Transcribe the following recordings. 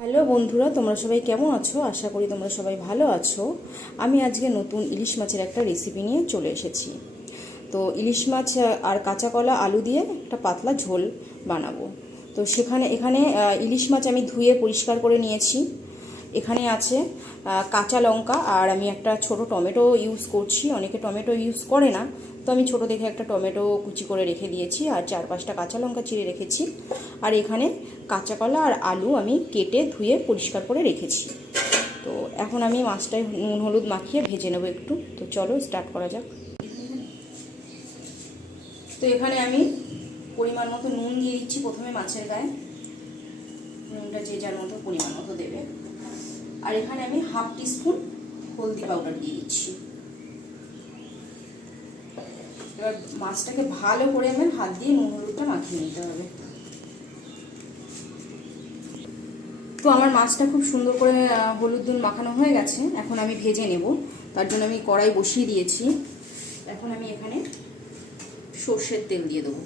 Hello বন্ধুরা, তোমরা সবাই কেমন আছো? আশা করি তোমরা সবাই ভালো আছো। আমি আজকে নতুন ইলিশ মাছের একটা রেসিপি নিয়ে চলে এসেছি। তো ইলিশ মাছ আর কাঁচা কলা আলু দিয়ে একটা পাতলা ঝোল বানাবো। তো এখানে ইলিশ মাছ আমি ধুয়ে পরিষ্কার করে নিয়েছি। এখানে আছে কাঁচা লঙ্কা, আর আমি একটা ছোট টমেটো ইউজ করছি। অনেকে টমেটো ইউজ করে না, তো আমি ছোট দেখে একটা টমেটো কুচি করে রেখে দিয়েছি, আর 4-5টা কাঁচা লঙ্কা চিড়ে রেখেছি। আর এখানে কাঁচা কলা আর আলু আমি কেটে ধুয়ে পরিষ্কার করে রেখেছি। তো এখন আমি মাছটায় নুন হলুদ মাখিয়ে ভেজে নেবো একটু। তো চলো স্টার্ট করা যাক। তো এখানে আমি পরিমাণ মতো নুন দিয়ে দিচ্ছি প্রথমে মাছের গায়ে। নুনটা যে যার মতো পরিমাণ মতো দেবে। আর এখানে আমি 1/2 টিস্পুন হলদি পাউডার দিয়ে দিচ্ছি। এবার মাছটাকে ভালো করে আমার হাত দিয়ে নুন হলুদটা মাখিয়ে নিতে হবে। তো আমার মাছটা খুব সুন্দর করে হলুদ নুন মাখানো হয়ে গেছে। এখন আমি ভেজে নেব, তার জন্য আমি কড়াই বসিয়ে দিয়েছি। এখন আমি এখানে সর্ষের তেল দিয়ে দেবো।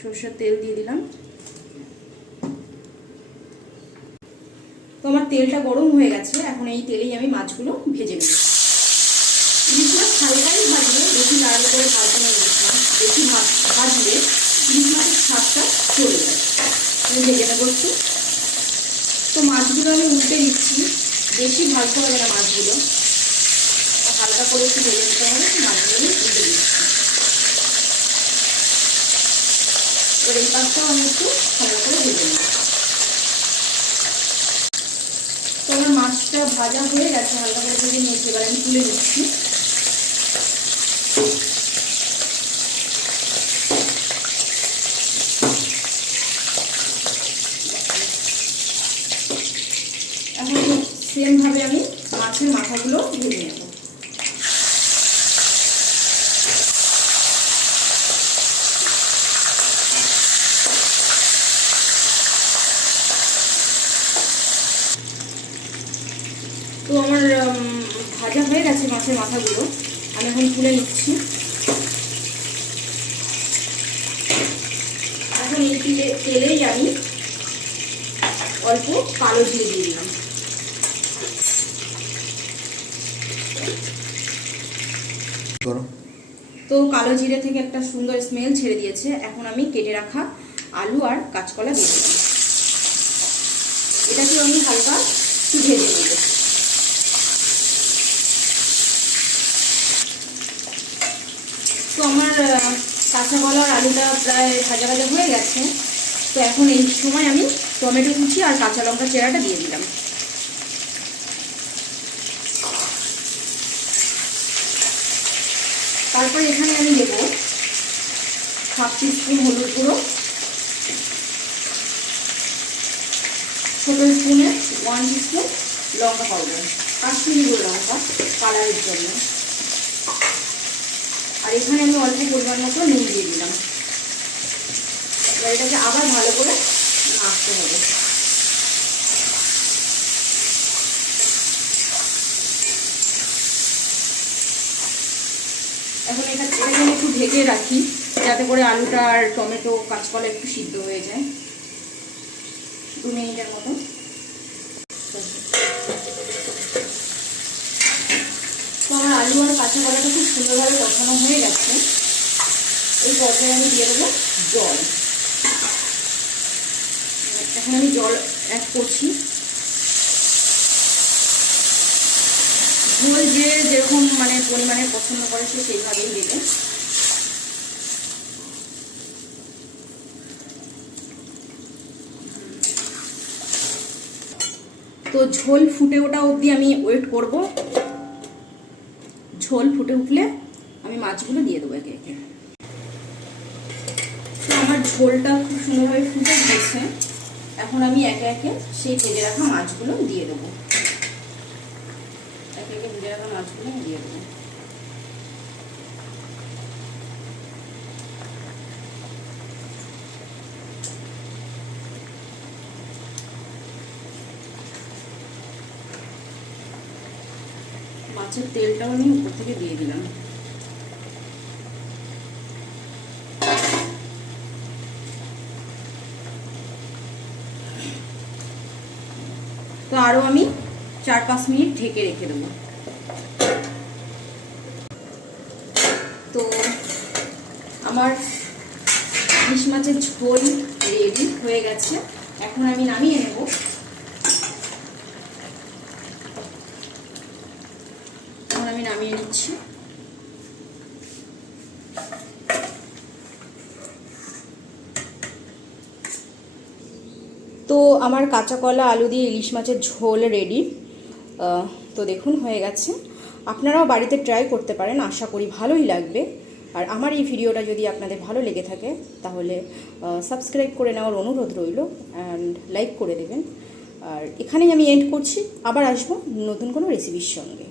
সর্ষের তেল দিয়ে দিলাম। তো আমার তেলটা গরম হয়ে গেছে। এখন এই তেলেই আমি মাছগুলো ভেজে নেব। ইলিশ মাছ হালকাই ভাজলে, বেশি লাল করে ভাজতে নেই। ইলিশ মাছ বেশি ভাজলে ইলিশ মাছের স্বাদটা চলে যায়। আমি ভেজে নেবো একটু। তো মাছগুলো আমি উল্টে দিচ্ছি। বেশি ভাজতে হবে না মাছগুলো, হালকা করে একটু ভেজে নিতে হবে। মাছগুলো আমি উল্টে দিচ্ছি। এবার এই পাশটাও আমি একটু ভালো করে ভেজে নেব। তো আমার মাছটা ভাজা হয়ে গেছে, হালকা করে ভেজে নিয়েছি। এবার আমি তুলে নিচ্ছি। এখন সেম ভাবে আমি মাছের মাথাগুলো ভেজে নেব। তো আমার ভাজা হয়ে গেছে মাছের মাথাগুলো, আমি এখন তুলে নিচ্ছি। এখন এই তেলেই আমি অল্প কালো জিরে দিয়ে দিলাম। তো কালো জিরে থেকে একটা সুন্দর স্মেল ছেড়ে দিয়েছে। এখন আমি কেটে রাখা আলু আর কাঁচকলা দিয়ে দিলাম। এটাকে আমি হালকা একটু ভেজে নেব। তো আমার কাঁচা কলা আর আলুটা প্রায় ভাজা ভাজা হয়ে গেছে। তো এখন এই সময় আমি টমেটো কুচি আর কাঁচা লঙ্কা চেরাটা দিয়ে দিলাম। তারপর এখানে আমি দেবো 1/2 টিস্পুন হলুদ গুঁড়ো, ছোট স্পুনে 1 টিস্পুন লঙ্কা পাউডার, কাশ্মীরি গুঁড়ো লঙ্কা কালারের জন্য। আর এখানে আমি অল্প পরিমাণ মতো নুন দিয়ে দিলাম। এবার এটাকে আবার ভালো করে নাড়তে হবে। এখন এটাকে আমি একটু ঢেকে রাখি, যাতে করে আলুটা আর টমেটো কাঁচকলা একটু সিদ্ধ হয়ে যায়। 2 মিনিটের মতো। তো আমার আলু আর কাঁচা কলাটা খুব সুন্দরভাবে কষানো হয়ে গেছে। এই পর্যায়ে আমি দিয়ে দেবো জল। এখন আমি জল অ্যাড করছি। ঝোল যে যেরকম পরিমাণে পছন্দ করে সে সেইভাবেই দেবে। তো ঝোল ফুটে ওঠা অবধি আমি ওয়েট করব। ঝোল ফুটে উঠলে আমি মাছগুলো দিয়ে দেবো একে একে। তো আমার ঝোলটা খুব সুন্দরভাবে ফুটে গিয়েছে। এখন আমি একে একে সেই ভেজে রাখা মাছগুলো দিয়ে দেবো। একে একে ভেজে রাখা মাছগুলো দিয়ে দেবো। মাছের তেলটাও আমি উপর থেকে দিয়ে দিলাম। তো আরও আমি 4-5 মিনিট ঢেকে রেখে দেবো। তো আমার ইলিশ মাছের ঝোল রেডি হয়ে গেছে, এখন আমি নামিয়ে নেব। এখন আমি নামিয়ে নিচ্ছি। তো আমার কাঁচা কলা আলু দিয়ে ইলিশ মাছের ঝোল রেডি। তো দেখুন হয়ে গেছে। আপনারাও বাড়িতে ট্রাই করতে পারেন, আশা করি ভালোই লাগবে। আর আমার এই ভিডিওটা যদি আপনাদের ভালো লেগে থাকে তাহলে সাবস্ক্রাইব করে নেওয়ার অনুরোধ রইল, অ্যান্ড লাইক করে দেবেন। আর এখানেই আমি এন্ড করছি, আবার আসবো নতুন কোনো রেসিপির সঙ্গে।